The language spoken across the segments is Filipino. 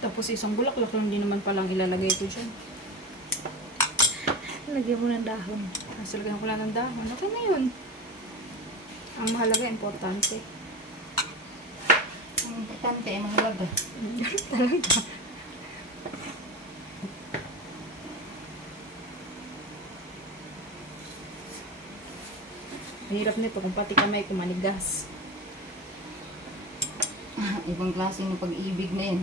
Tapos isang bulaklak lang din naman palang ilalagay ko dyan. Lagyan mo ng dahon. Kasalagyan ko lang ng dahon. Okay na yun. Ang mahalaga, importante. Ang importante ay mahalaga. Talaga. Mahirap nito kung pati kamay ko manigas. Ibang klase ng pag-ibig na yun.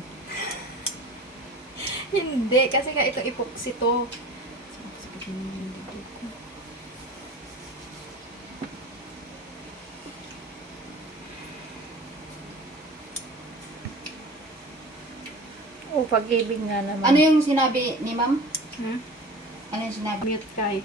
Hindi, kasi nga ito epoxy to. O, pag-ibig nga naman. Ano yung sinabi ni ma'am? Hmm? Ano yung sinabi? Mute kay.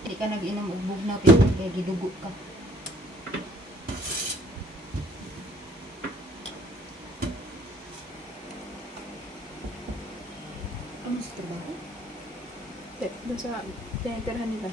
Hindi ka nag-inom ugbog na pero kaya gidugo ka. Kamusta ba? Doon sa tinitirahan nila.